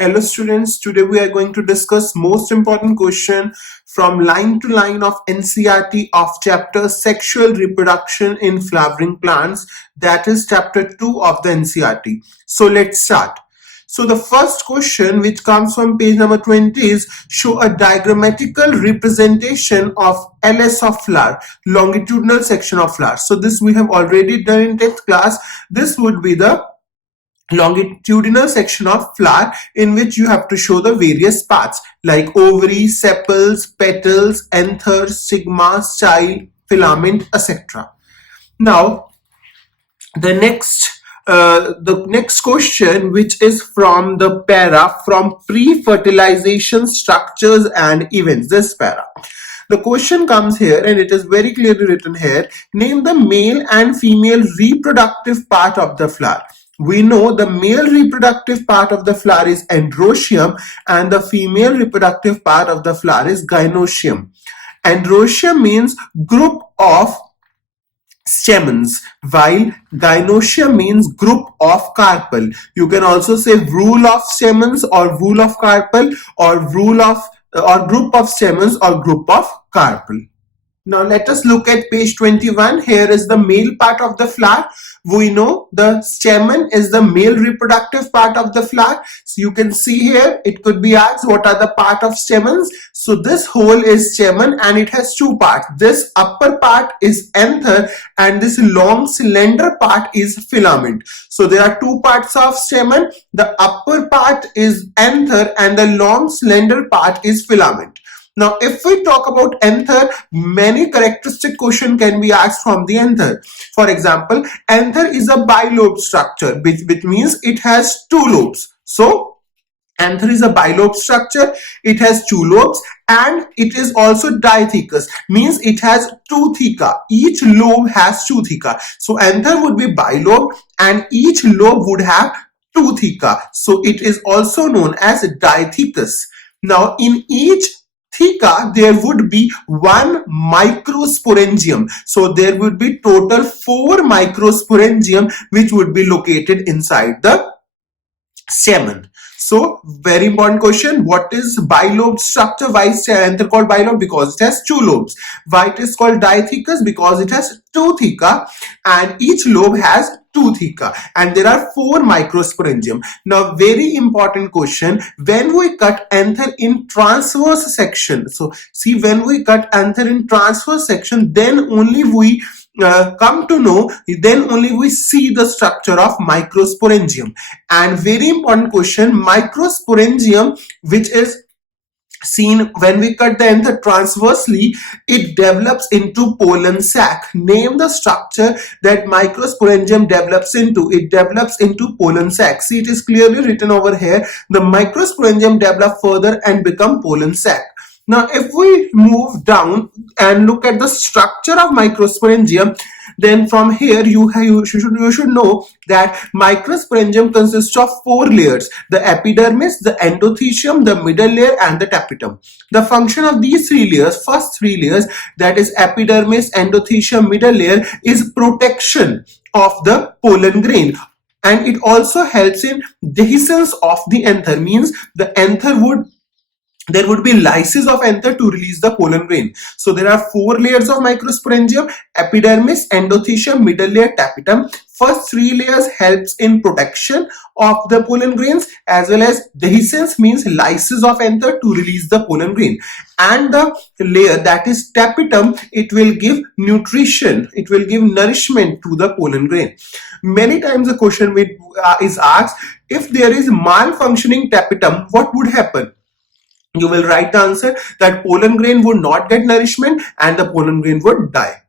Hello students, today we are going to discuss most important question from line to line of NCERT of chapter Sexual Reproduction in Flowering Plants, that is chapter 2 of the NCERT. So let's start. So the first question which comes from page number 20 is show a diagrammatical representation of LS of flower, longitudinal section of flower. So this we have already done in 10th class. This would be the longitudinal section of flower in which you have to show the various parts like ovary, sepals, petals, anther, stigma, style, filament, etc. Now the next question, which is from the para from pre-fertilization structures and events. This para. The question comes here and it is very clearly written here. Name the male and female reproductive part of the flower. We know the male reproductive part of the flower is androecium and the female reproductive part of the flower is gynoecium. Androecium means group of stamens, while gynoecium means group of carpel. You can also say rule of stamens or rule of carpel or rule of or group of stamens or group of carpel. Now let us look at page 21. Here is the male part of the flower. We know the stamen is the male reproductive part of the flower. So you can see here it could be asked what are the part of stamens. So this whole is stamen and it has two parts. This upper part is anther and this long slender part is filament. So there are two parts of stamen. The upper part is anther and the long slender part is filament. Now, if we talk about anther, many characteristic question can be asked from the anther. For example, anther is a bilobe structure, which means it has two lobes. So, anther is a bilobe structure, it has two lobes and it is also dithecous, means it has two theca. Each lobe has two theca. So, anther would be bilobe and each lobe would have two theca. So, it is also known as dithecous. Now, in each theca there would be one microsporangium. So there would be total 4 microsporangium which would be located inside the stamen. So very important question, what is bilobe structure? Why is anther called bilobe? Because it has two lobes. Why it is called dithecous? Because it has two theca and each lobe has two theca and there are 4 microsporangium. Now very important question, when we cut anther in transverse section, so see when we cut anther in transverse section, then only we come to know, then only we see the structure of microsporangium. And very important question, microsporangium which is seen when we cut the anther transversely, it develops into pollen sac. Name the structure that microsporangium develops into. It develops into pollen sac. See, it is clearly written over here. The microsporangium develop further and become pollen sac. Now, if we move down and look at the structure of microsporangium, then from here you should know that microsporangium consists of 4 layers: the epidermis, the endothecium, the middle layer, and the tapetum. The function of these 3 layers, first 3 layers, that is epidermis, endothecium, middle layer, is protection of the pollen grain. And it also helps in dehiscence of the anther, means the anther there would be lysis of anther to release the pollen grain. So there are 4 layers of microsporangium: epidermis, endothecium, middle layer, tapetum. First 3 layers helps in protection of the pollen grains as well as dehiscence, means lysis of anther to release the pollen grain. And the layer that is tapetum, it will give nutrition, it will give nourishment to the pollen grain. Many times the question is asked, if there is malfunctioning tapetum, what would happen? You will write the answer that pollen grain would not get nourishment and the pollen grain would die.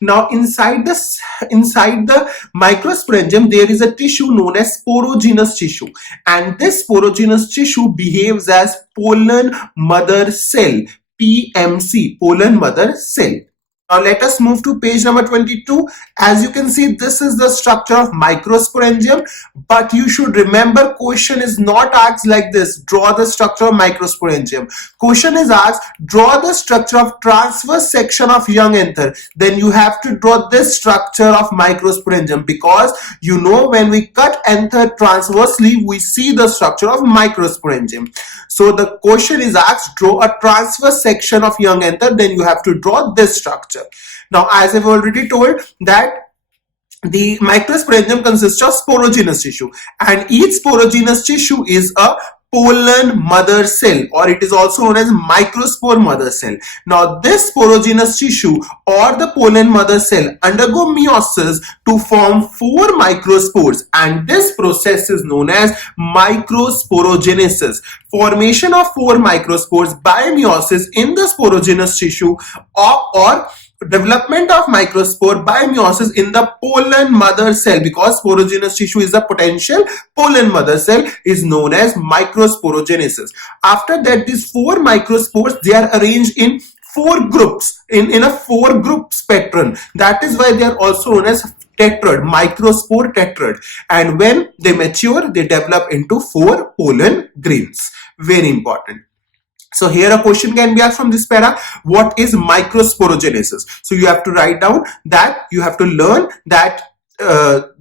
Now inside the microsporangium there is a tissue known as sporogenous tissue, and this sporogenous tissue behaves as pollen mother cell, PMC, pollen mother cell. Now let us move to page number 22. As you can see, this is the structure of microsporangium, but you should remember question is not asked like this. Draw the structure of microsporangium. Question is asked, draw the structure of transverse section of young anther. Then you have to draw this structure of microsporangium, because you know when we cut anther transversely, we see the structure of microsporangium. So the question is asked, draw a transverse section of young anther, then you have to draw this structure. Now, as I've already told that the microsporangium consists of sporogenous tissue, and each sporogenous tissue is a pollen mother cell, or it is also known as microspore mother cell. Now this sporogenous tissue or the pollen mother cell undergo meiosis to form 4 microspores, and this process is known as microsporogenesis. Formation of 4 microspores by meiosis in the sporogenous tissue, or development of microspore by meiosis in the pollen mother cell, because sporogenous tissue is a potential pollen mother cell, is known as microsporogenesis. After that, these 4 microspores, they are arranged in 4 groups in a 4 groups pattern. That is why they are also known as tetrad, microspore tetrad, and when they mature, they develop into 4 pollen grains. Very important. So here a question can be asked from this para, what is microsporogenesis? So you have to write down that you have to learn that the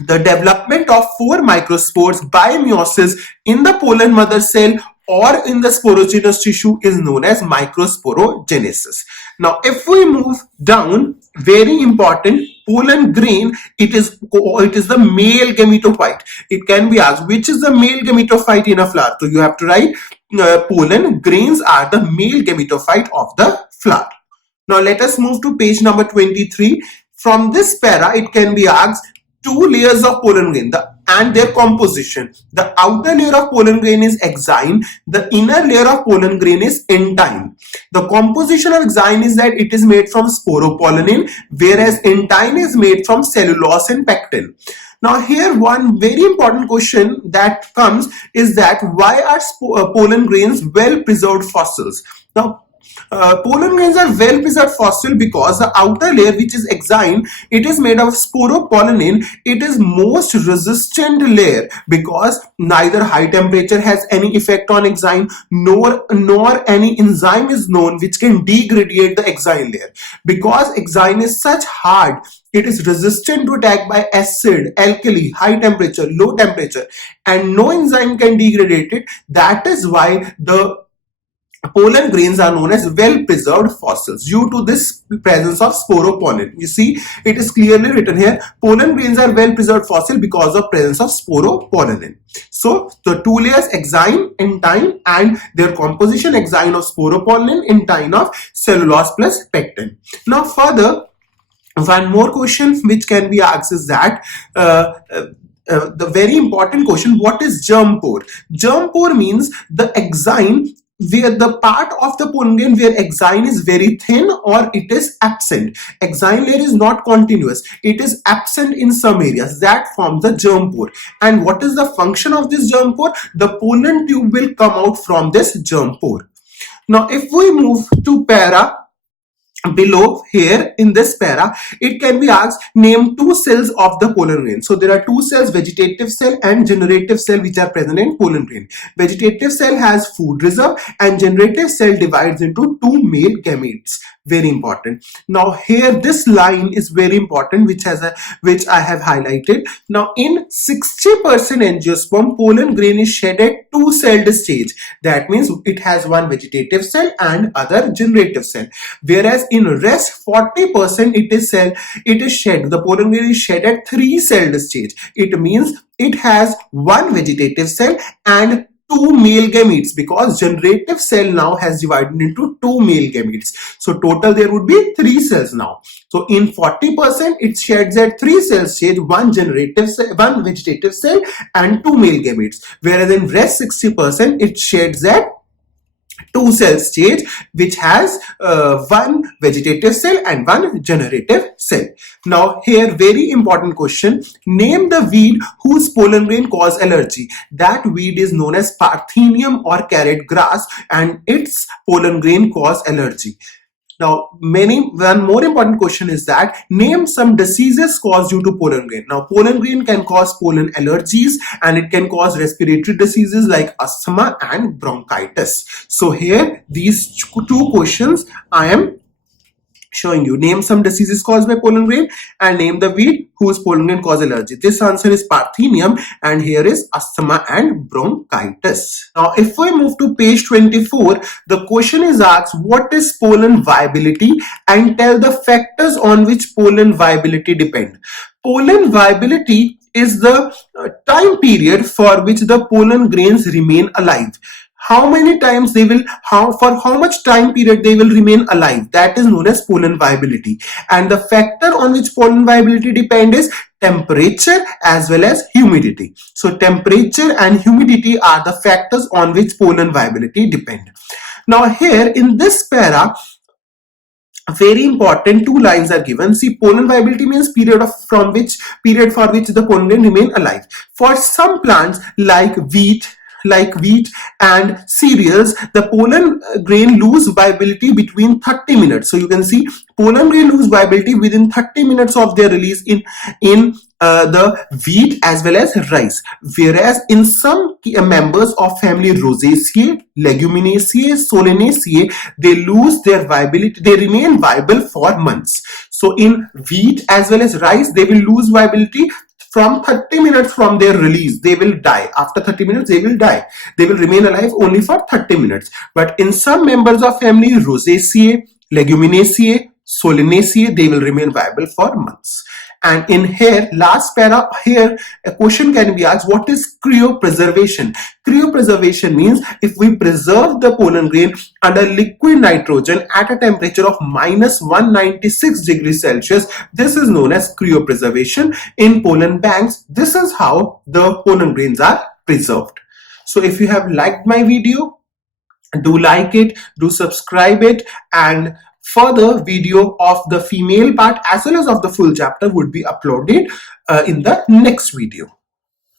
development of 4 microspores by meiosis in the pollen mother cell or in the sporogenous tissue is known as microsporogenesis. Now if we move down, very important, pollen grain, it is the male gametophyte. It can be asked, which is the male gametophyte in a flower? So you have to write pollen grains are the male gametophyte of the flower. Now let us move to page number 23. From this para, it can be asked 2 layers of pollen grain and their composition. The outer layer of pollen grain is exine. The inner layer of pollen grain is entine. The composition of exine is that it is made from sporopollenin, whereas entine is made from cellulose and pectin. Now here one very important question that comes is that why are pollen grains well preserved fossils? Now pollen grains are well preserved fossil because the outer layer, which is exine, it is made of sporopollenin. It is most resistant layer because neither high temperature has any effect on exine, nor any enzyme is known which can degrade the exine layer. Because exine is such hard, it is resistant to attack by acid, alkali, high temperature, low temperature, and no enzyme can degrade it. That is why the pollen grains are known as well preserved fossils due to this presence of sporopollen. You see, it is clearly written here, pollen grains are well preserved fossil because of presence of sporopollenin. So the 2 layers, exine, entine, and their composition, exine of sporopollenin, entine of cellulose plus pectin. Now further, one more question which can be asked is that the very important question, what is germ pore? Germ pore means the exine, where the part of the pollen grain where exine is very thin or it is absent. Exine layer is not continuous, it is absent in some areas, that forms the germ pore. And what is the function of this germ pore? The pollen tube will come out from this germ pore. Now if we move to para below here in this para, it can be asked, name 2 cells of the pollen grain. So there are 2 cells, vegetative cell and generative cell, which are present in pollen grain. Vegetative cell has food reserve and generative cell divides into 2 male gametes. Very important. Now here this line is very important, which I have highlighted. Now in 60% angiosperm, pollen grain is shed at 2-celled stage. That means it has one vegetative cell and other generative cell. Whereas in rest 40% it is shed, the pollen grain is shed at 3-celled stage. It means it has one vegetative cell and 2 male gametes, because generative cell now has divided into 2 male gametes. So total there would be 3 cells now. So in 40% it sheds at 3-cell stage, one vegetative cell and 2 male gametes. Whereas in rest 60% it sheds at 2-cell stage, which has one vegetative cell and one generative cell. Now here very important question, name the weed whose pollen grain cause allergy. That weed is known as Parthenium or carrot grass, and its pollen grain cause allergy. Now, one more important question is that name some diseases caused due to pollen grain. Now, pollen grain can cause pollen allergies and it can cause respiratory diseases like asthma and bronchitis. So here, these two questions I am showing you. Name some diseases caused by pollen grain and name the weed whose pollen grain cause allergy. This answer is Parthenium and here is asthma and bronchitis. Now if we move to page 24, the question is asked what is pollen viability and tell the factors on which pollen viability depend. Pollen viability is the time period for which the pollen grains remain alive. How many times they will, for how much time period they will remain alive, that is known as pollen viability. And the factor on which pollen viability depend is temperature as well as humidity. So temperature and humidity are the factors on which pollen viability depend. Now here in this para, very important, two lines are given. See, pollen viability means period for which the pollen grain remain alive. For some plants like wheat and cereals, the pollen grain lose viability between 30 minutes. So you can see pollen grain lose viability within 30 minutes of their release in the wheat as well as rice, whereas in some members of family Rosaceae, Leguminosae, Solanaceae, they lose their viability, they remain viable for months. So in wheat as well as rice, they will lose viability from 30 minutes from their release. They will die. After 30 minutes, they will die. They will remain alive only for 30 minutes. But in some members of family Rosaceae, Leguminosae, Solanaceae, they will remain viable for months. And in here, last para, here a question can be asked, what is cryopreservation? Cryopreservation means if we preserve the pollen grain under liquid nitrogen at a temperature of minus 196 degrees Celsius, this is known as cryopreservation. In pollen banks, this is how the pollen grains are preserved. So if you have liked my video, do like it, do subscribe it, and further video of the female part as well as of the full chapter would be uploaded in the next video.